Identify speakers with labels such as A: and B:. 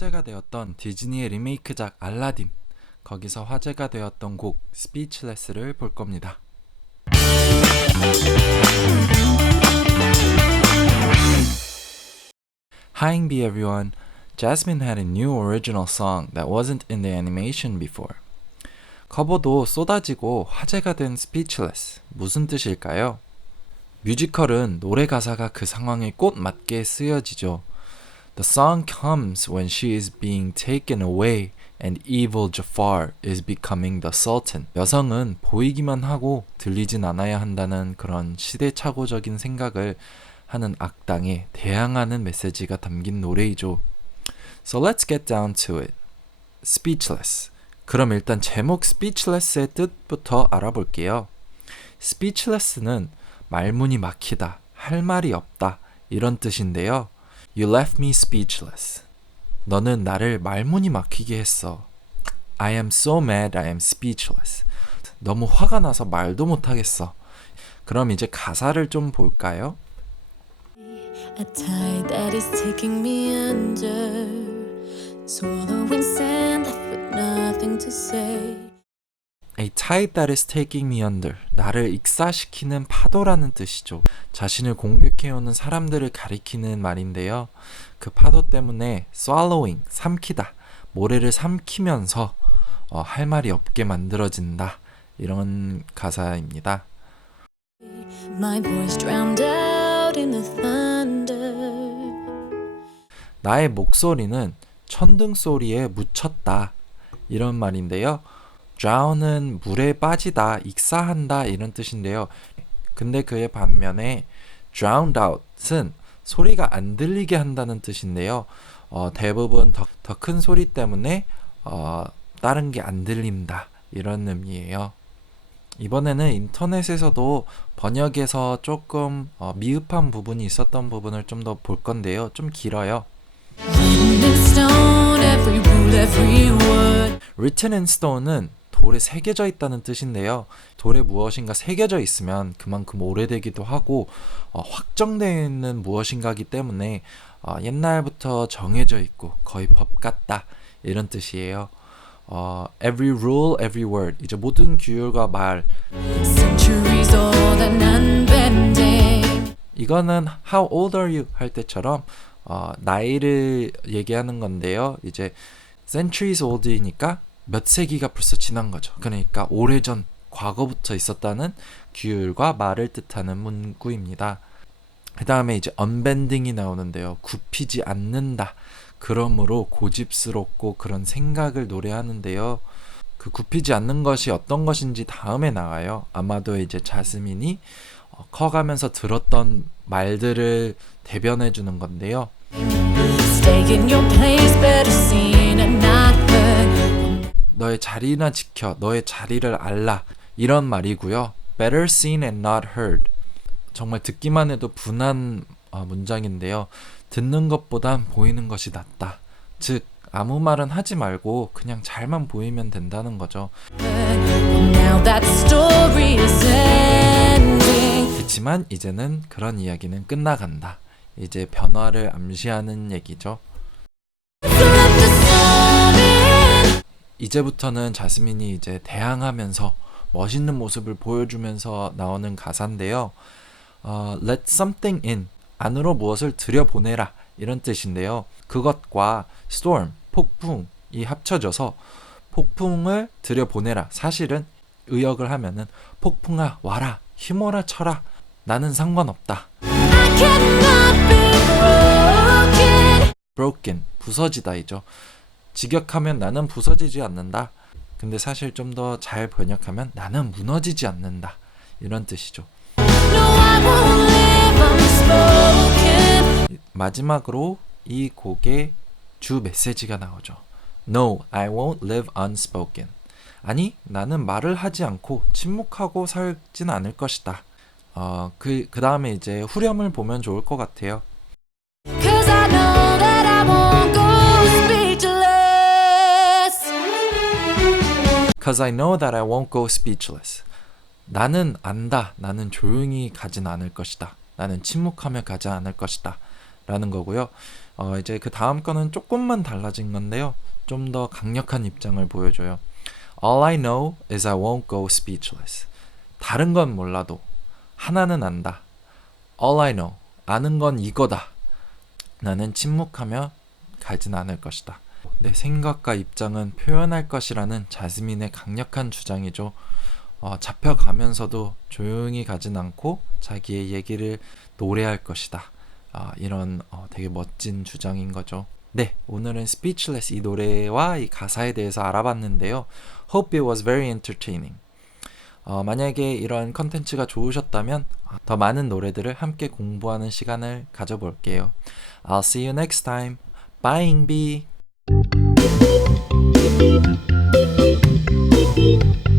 A: 화제가 되었던 디즈니의 리메이크작 알라딘 거기서 화제가 되었던 곡 스피치레스를 볼 겁니다. Hi B everyone. Jasmine had a new original song that wasn't in the animation before. 커버도 쏟아지고 화제가 된 Speechless. 무슨 뜻일까요? 뮤지컬은 노래 가사가 그 상황에 꼭 맞게 쓰여지죠. The song comes when she is being taken away and evil Jafar is becoming the sultan. 여성은 보이기만 하고 들리진 않아야 한다는 그런 시대착오적인 생각을 하는 악당에 대항하는 메시지가 담긴 노래이죠. So let's get down to it. Speechless. 그럼 일단 제목 Speechless의 뜻부터 알아볼게요. Speechless는 말문이 막히다, 할 말이 없다 이런 뜻인데요. You left me speechless. 너는 나를 말문이 막히게 했어. I am so mad I am speechless. 너무 화가 나서 말도 못하겠어. 그럼 이제 가사를 좀 볼까요?
B: A tide that is taking me under, swallowing sand left with nothing to say.
A: A tide that is taking me under. 나를 익사시키는 파도라는 뜻이죠. 자신을 공격해오는 사람들을 가리키는 말인데요. 그 파도 때문에 swallowing, 삼키다. 모래를 삼키면서 어, 할 말이 없게 만들어진다. 이런 가사입니다.
B: My voice drowned out in the thunder.
A: 나의 목소리는 천둥 소리에 묻혔다. 이런 말인데요. Drown은 물에 빠지다, 익사한다 이런 뜻인데요. 근데 그의 반면에 drowned out은 소리가 안 들리게 한다는 뜻인데요. 어, 대부분 더 큰 소리 때문에 어, 다른 게 안 들린다 이런 의미예요. 이번에는 인터넷에서도 번역에서 조금 어, 미흡한 부분이 있었던 부분을 좀 더 볼 건데요. 좀 길어요.
B: Written in stone,
A: stone은 돌에 새겨져 있다는 뜻인데요. 돌에 무엇인가 새겨져 있으면 그만큼 오래되기도 하고 어, 확정되어 있는 무엇인가이기 때문에 어, 옛날부터 정해져 있고 거의 법 같다 이런 뜻이에요. 어, every rule, every word 이제 모든 규율과 말. 이거는 how old are you 할 때처럼 어, 나이를 얘기하는 건데요. 이제 centuries old이니까 몇 세기가 벌써 지난 거죠. 그러니까 오래전 과거부터 있었다는 규율과 말을 뜻하는 문구입니다. 그 다음에 이제 unbending이 나오는데요. 굽히지 않는다. 그러므로 고집스럽고 그런 생각을 노래하는데요. 그 굽히지 않는 것이 어떤 것인지 다음에 나와요. 아마도 이제 자스민이 어, 커가면서 들었던 말들을 대변해 주는 건데요. 너의 자리나 지켜, 너의 자리를 알라. 이런 말이고요. Better seen and not heard. 정말 듣기만 해도 분한 어, 문장인데요. 듣는 것보단 보이는 것이 낫다. 즉, 아무 말은 하지 말고 그냥 잘만 보이면 된다는 거죠. 그렇지만 이제는 그런 이야기는 끝나간다. 이제 변화를 암시하는 얘기죠. 이제부터는 자스민이 이제 대항하면서 멋있는 모습을 보여주면서 나오는 가사인데요. 어, let something in 안으로 무엇을 들여보내라 이런 뜻인데요. 그것과 storm 폭풍이 합쳐져서 폭풍을 들여보내라. 사실은 의역을 하면은 폭풍아 와라 힘어라 쳐라 나는 상관없다.
B: I cannot be broken.
A: broken 부서지다이죠. 직역하면 나는 부서지지 않는다. 근데 사실 좀 더 잘 번역하면 나는 무너지지 않는다. 이런 뜻이죠.
B: No.
A: 마지막으로 이 곡의 주 메시지가 나오죠. No, I won't live unspoken. 아니, 나는 말을 하지 않고 침묵하고 살진 않을 것이다. 어, 그, 그 다음에 이제 후렴을 보면 좋을 것 같아요.
B: Cause I know that I won't go speechless.
A: 나는 안다. 나는 조용히 가진 않을 것이다. 나는 침묵하며 가지 않을 것이다. 라는 거고요. 어, 이제 그 다음 거는 조금만 달라진 건데요. 좀 더 강력한 입장을 보여줘요. All I know is I won't go speechless. 다른 건 몰라도 하나는 안다. All I know. 아는 건 이거다. 나는 침묵하며 가진 않을 것이다. 내 생각과 입장은 표현할 것이라는 자스민의 강력한 주장이죠. 어, 잡혀가면서도 조용히 가진 않고 자기의 얘기를 노래할 것이다. 아, 이런 어, 되게 멋진 주장인 거죠. 네, 오늘은 Speechless 이 노래와 이 가사에 대해서 알아봤는데요. Hope it was very entertaining. 어, 만약에 이런 컨텐츠가 좋으셨다면 아, 더 많은 노래들을 함께 공부하는 시간을 가져볼게요. I'll see you next time. Bye, B. Thank you.